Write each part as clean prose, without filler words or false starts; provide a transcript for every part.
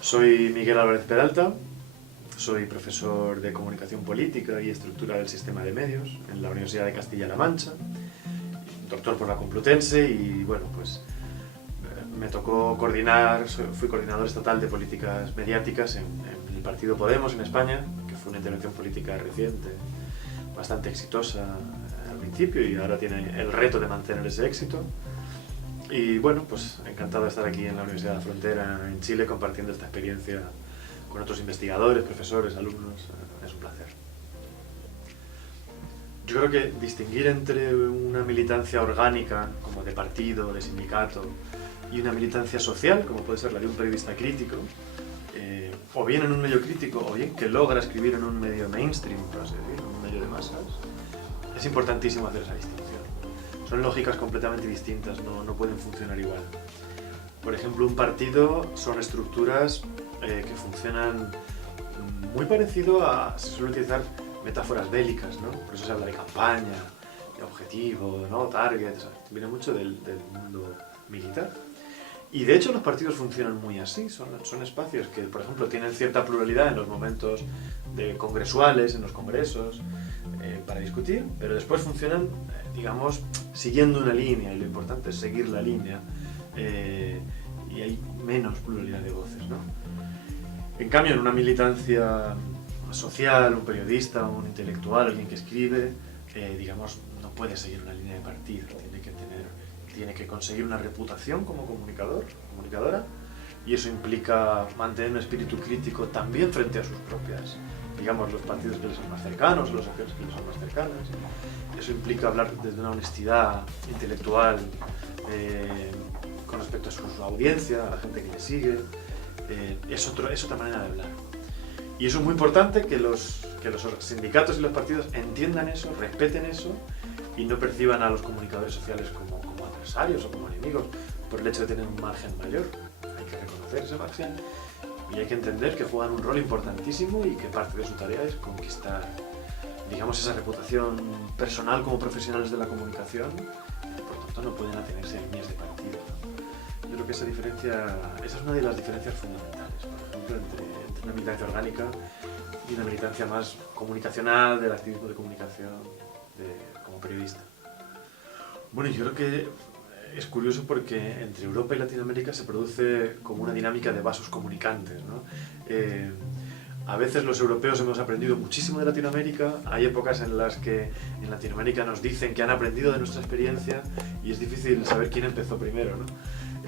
Soy Miguel Álvarez Peralta, soy profesor de Comunicación Política y Estructura del Sistema de Medios en la Universidad de Castilla-La Mancha, doctor por la Complutense y bueno, pues me tocó coordinar, fui coordinador estatal de políticas mediáticas en el partido Podemos en España, que fue una intervención política reciente, bastante exitosa al principio y ahora tiene el reto de mantener ese éxito. Y bueno, pues encantado de estar aquí en la Universidad de la Frontera, en Chile, compartiendo esta experiencia con otros investigadores, profesores, alumnos. Es un placer. Yo creo que distinguir entre una militancia orgánica, como de partido, de sindicato, y una militancia social, como puede ser la de un periodista crítico, o bien en un medio crítico, o bien que logra escribir en un medio mainstream, por así decirlo, un medio de masas, es importantísimo hacer esa distinción. Son lógicas completamente distintas, no pueden funcionar igual. Por ejemplo, un partido son estructuras que funcionan muy parecido a... Se suele utilizar metáforas bélicas, ¿no? Por eso se habla de campaña, de objetivo, ¿no? Target, o sea, viene mucho del mundo militar. Y de hecho los partidos funcionan muy así, son espacios que, por ejemplo, tienen cierta pluralidad en los momentos congresuales, en los congresos, para discutir, pero después funcionan, digamos, siguiendo una línea, y lo importante es seguir la línea, y hay menos pluralidad de voces, ¿no? En cambio, en una militancia social, un periodista, un intelectual, alguien que escribe, digamos, no puede seguir una línea de partido, tiene que conseguir una reputación como comunicador, comunicadora, y eso implica mantener un espíritu crítico también frente a sus propias, digamos, los partidos que les son más cercanos, o las acciones que les son más cercanas. Eso implica hablar desde una honestidad intelectual con respecto a su audiencia, a la gente que le sigue. Es otra manera de hablar. Y eso es muy importante que los sindicatos y los partidos entiendan eso, respeten eso y no perciban a los comunicadores sociales como adversarios o como enemigos por el hecho de tener un margen mayor. Hay que reconocer ese margen y hay que entender que juegan un rol importantísimo y que parte de su tarea es conquistar, digamos, esa reputación personal como profesionales de la comunicación y por tanto no pueden atenerse a líneas de partido, ¿no? Yo creo que esa es una de las diferencias fundamentales, por ejemplo, entre una militancia orgánica y una militancia más comunicacional, del activismo de comunicación como periodista. Bueno, yo creo que es curioso porque entre Europa y Latinoamérica se produce como una dinámica de vasos comunicantes, ¿no? A veces los europeos hemos aprendido muchísimo de Latinoamérica, hay épocas en las que en Latinoamérica nos dicen que han aprendido de nuestra experiencia y es difícil saber quién empezó primero, ¿no?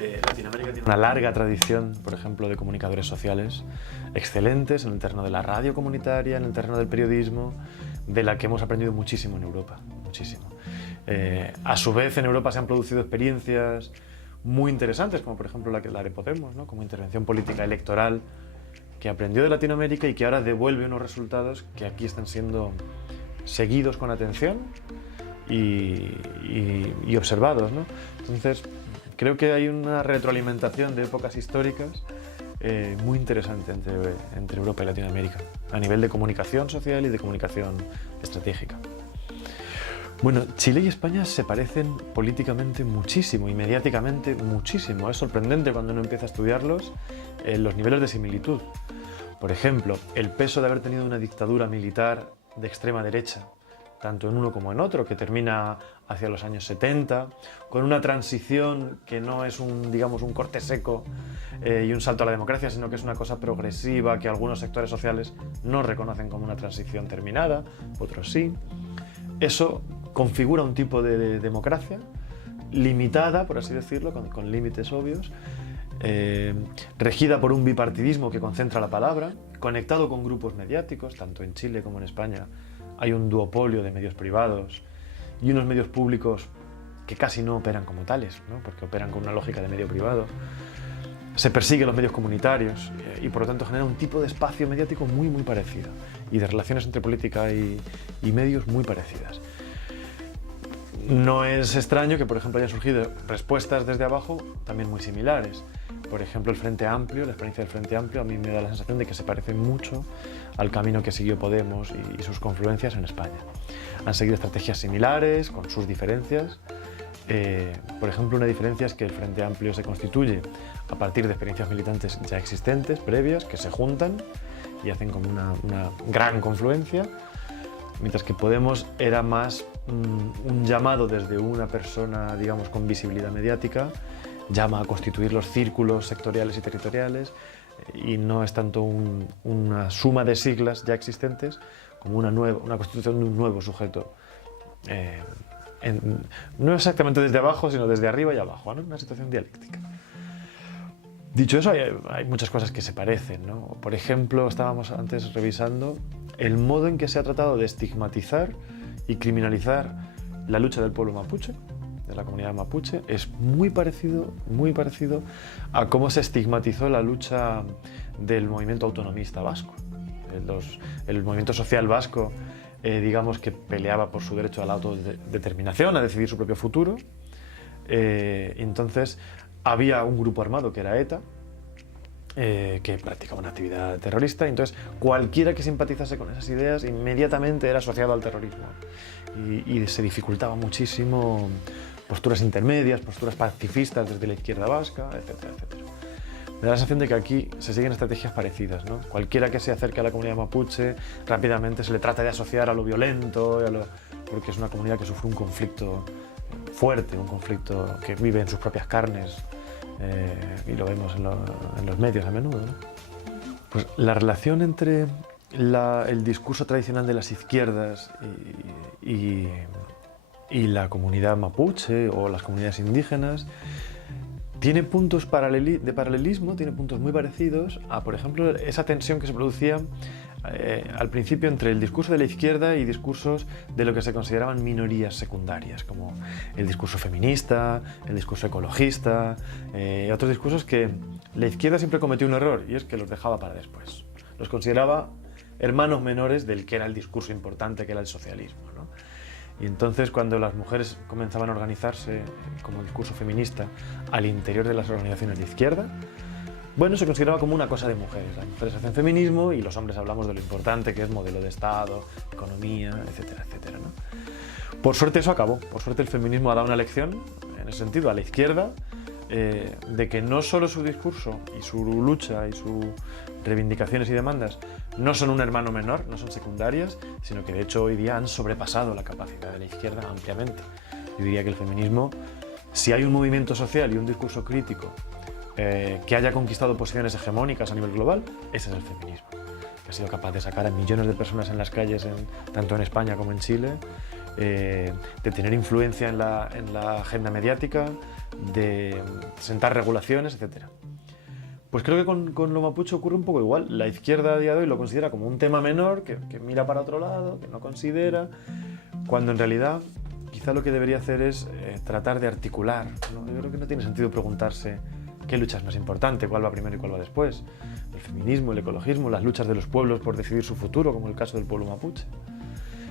Latinoamérica tiene una larga tradición, por ejemplo, de comunicadores sociales excelentes en el terreno de la radio comunitaria, en el terreno del periodismo, de la que hemos aprendido muchísimo en Europa, muchísimo. A su vez, en Europa se han producido experiencias muy interesantes, como por ejemplo la de Podemos, ¿no? Como intervención política electoral, que aprendió de Latinoamérica y que ahora devuelve unos resultados que aquí están siendo seguidos con atención y observados, ¿no? Entonces, creo que hay una retroalimentación de épocas históricas muy interesante entre Europa y Latinoamérica, a nivel de comunicación social y de comunicación estratégica. Bueno, Chile y España se parecen políticamente muchísimo y mediáticamente muchísimo. Es sorprendente cuando uno empieza a estudiarlos los niveles de similitud. Por ejemplo, el peso de haber tenido una dictadura militar de extrema derecha, tanto en uno como en otro, que termina hacia los años 70, con una transición que no es digamos, un corte seco y un salto a la democracia, sino que es una cosa progresiva que algunos sectores sociales no reconocen como una transición terminada, otros sí. Eso configura un tipo de democracia limitada, por así decirlo, con límites obvios, regida por un bipartidismo que concentra la palabra, conectado con grupos mediáticos, tanto en Chile como en España. Hay un duopolio de medios privados y unos medios públicos que casi no operan como tales, ¿no? Porque operan con una lógica de medio privado. Se persigue los medios comunitarios y por lo tanto genera un tipo de espacio mediático muy parecido y de relaciones entre política y medios muy parecidas. No es extraño que, por ejemplo, hayan surgido respuestas desde abajo también muy similares. Por ejemplo, el Frente Amplio, la experiencia del Frente Amplio, a mí me da la sensación de que se parece mucho al camino que siguió Podemos y sus confluencias en España. Han seguido estrategias similares, con sus diferencias, Por ejemplo, una diferencia es que el Frente Amplio se constituye a partir de experiencias militantes ya existentes, previas, que se juntan y hacen como una gran confluencia, mientras que Podemos era más un llamado desde una persona, digamos, con visibilidad mediática, llama a constituir los círculos sectoriales y territoriales, y no es tanto una suma de siglas ya existentes como una constitución de un nuevo sujeto. No exactamente desde abajo, sino desde arriba y abajo, ¿no? Una situación dialéctica. Dicho eso, hay muchas cosas que se parecen, ¿no? Por ejemplo, estábamos antes revisando el modo en que se ha tratado de estigmatizar y criminalizar la lucha del pueblo mapuche, de la comunidad mapuche. Es muy parecido a cómo se estigmatizó la lucha del movimiento autonomista vasco. El movimiento social vasco, digamos, que peleaba por su derecho a la autodeterminación, a decidir su propio futuro. Entonces había un grupo armado que era ETA, que practicaba una actividad terrorista, y entonces cualquiera que simpatizase con esas ideas inmediatamente era asociado al terrorismo, y se dificultaba muchísimo posturas intermedias, posturas pacifistas desde la izquierda vasca, etcétera, etcétera. Me da la sensación de que aquí se siguen estrategias parecidas, ¿no? Cualquiera que se acerque a la comunidad mapuche rápidamente se le trata de asociar a lo violento, porque es una comunidad que sufre un conflicto fuerte, un conflicto que vive en sus propias carnes, y lo vemos en los medios a menudo, ¿no? Pues la relación entre el discurso tradicional de las izquierdas y la comunidad mapuche o las comunidades indígenas tiene puntos de paralelismo, tiene puntos muy parecidos a, por ejemplo, esa tensión que se producía al principio entre el discurso de la izquierda y discursos de lo que se consideraban minorías secundarias, como el discurso feminista, el discurso ecologista, y otros discursos que la izquierda siempre cometió un error, y es que los dejaba para después. Los consideraba hermanos menores del que era el discurso importante, que era el socialismo, ¿no? Y entonces, cuando las mujeres comenzaban a organizarse como discurso feminista al interior de las organizaciones de izquierda, bueno, se consideraba como una cosa de mujeres. Las mujeres hacen feminismo y los hombres hablamos de lo importante que es modelo de Estado, economía, etcétera, etcétera, ¿no? Por suerte eso acabó. Por suerte el feminismo ha dado una lección, en ese sentido, a la izquierda, de que no solo su discurso y su lucha y sus reivindicaciones y demandas no son un hermano menor, no son secundarias, sino que de hecho hoy día han sobrepasado la capacidad de la izquierda ampliamente. Yo diría que el feminismo, si hay un movimiento social y un discurso crítico que haya conquistado posiciones hegemónicas a nivel global, ese es el feminismo, que ha sido capaz de sacar a millones de personas en las calles, tanto en España como en Chile, de tener influencia en la agenda mediática, de sentar regulaciones, etc. Pues creo que con lo mapuche ocurre un poco igual. La izquierda a día de hoy lo considera como un tema menor, que mira para otro lado, que no considera, cuando en realidad quizá lo que debería hacer es tratar de articular, ¿no? Yo creo que no tiene sentido preguntarse qué lucha es más importante, cuál va primero y cuál va después. El feminismo, el ecologismo, las luchas de los pueblos por decidir su futuro, como el caso del pueblo mapuche.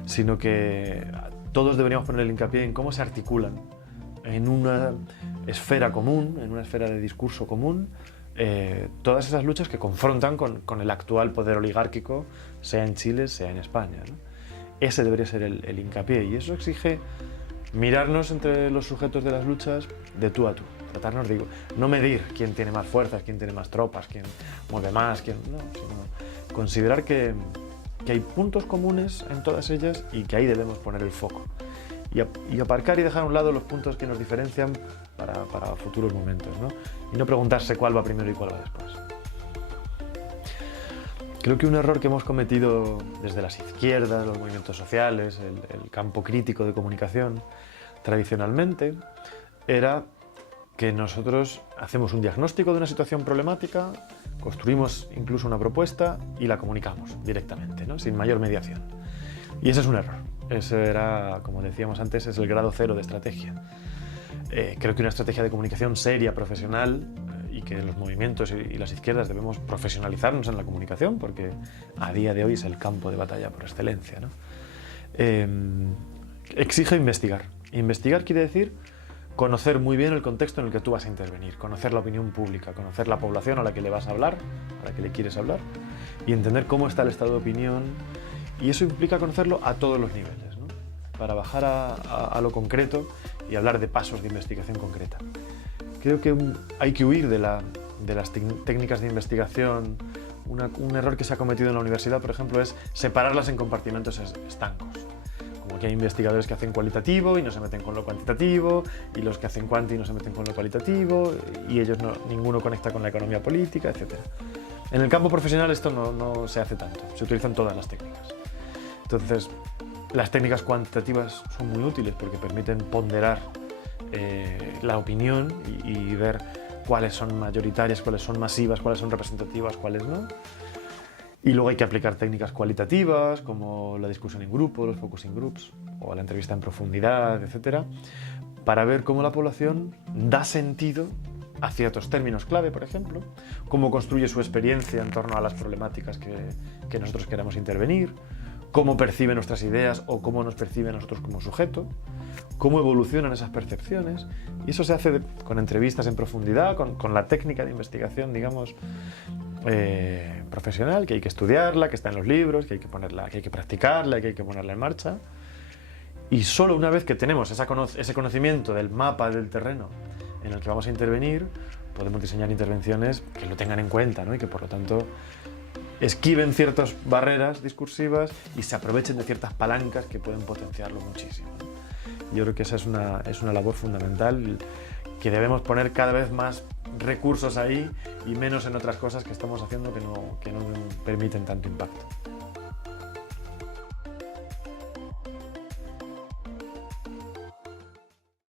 Sino que todos deberíamos poner el hincapié en cómo se articulan en una esfera común, en una esfera de discurso común, todas esas luchas que confrontan con el actual poder oligárquico, sea en Chile, sea en España, ¿no? Ese debería ser el hincapié, y eso exige mirarnos entre los sujetos de las luchas de tú a tú, tratarnos de no medir quién tiene más fuerzas, quién tiene más tropas, quién mueve más, sino considerar que hay puntos comunes en todas ellas y que ahí debemos poner el foco. Y aparcar y dejar a un lado los puntos que nos diferencian para futuros momentos, ¿no? Y no preguntarse cuál va primero y cuál va después. Creo que un error que hemos cometido desde las izquierdas, los movimientos sociales, el campo crítico de comunicación, tradicionalmente, era que nosotros hacemos un diagnóstico de una situación problemática, construimos incluso una propuesta y la comunicamos directamente, ¿no? Sin mayor mediación. Y ese es un error. Ese era, como decíamos antes, es el grado cero de estrategia. Creo que una estrategia de comunicación seria, profesional, y que los movimientos y las izquierdas debemos profesionalizarnos en la comunicación, porque a día de hoy es el campo de batalla por excelencia, ¿no? Exige investigar. Investigar quiere decir conocer muy bien el contexto en el que tú vas a intervenir, conocer la opinión pública, conocer la población a la que le vas a hablar, a la que le quieres hablar, y entender cómo está el estado de opinión. Y eso implica conocerlo a todos los niveles, ¿no? Para bajar a lo concreto y hablar de pasos de investigación concreta. Creo que hay que huir de las técnicas de investigación. Un error que se ha cometido en la universidad, por ejemplo, es separarlas en compartimentos estancos. Como que hay investigadores que hacen cualitativo y no se meten con lo cuantitativo, y los que hacen cuanti no se meten con lo cualitativo, y ellos ninguno conecta con la economía política, etc. En el campo profesional esto no se hace tanto, se utilizan todas las técnicas. Entonces, las técnicas cuantitativas son muy útiles porque permiten ponderar la opinión y ver cuáles son mayoritarias, cuáles son masivas, cuáles son representativas, cuáles no. Y luego hay que aplicar técnicas cualitativas como la discusión en grupo, los focusing groups o la entrevista en profundidad, etc., para ver cómo la población da sentido a ciertos términos clave, por ejemplo, cómo construye su experiencia en torno a las problemáticas que nosotros queremos intervenir, cómo percibe nuestras ideas o cómo nos percibe a nosotros como sujeto, cómo evolucionan esas percepciones, y eso se hace con entrevistas en profundidad, con la técnica de investigación, digamos, profesional, que hay que estudiarla, que está en los libros, que hay que ponerla, que hay que practicarla, que hay que ponerla en marcha. Y solo una vez que tenemos ese conocimiento del mapa del terreno en el que vamos a intervenir, podemos diseñar intervenciones que lo tengan en cuenta, ¿no? Y que por lo tanto esquiven ciertas barreras discursivas y se aprovechen de ciertas palancas que pueden potenciarlo muchísimo. Yo creo que esa es una labor fundamental, que debemos poner cada vez más recursos ahí y menos en otras cosas que estamos haciendo que no permiten tanto impacto.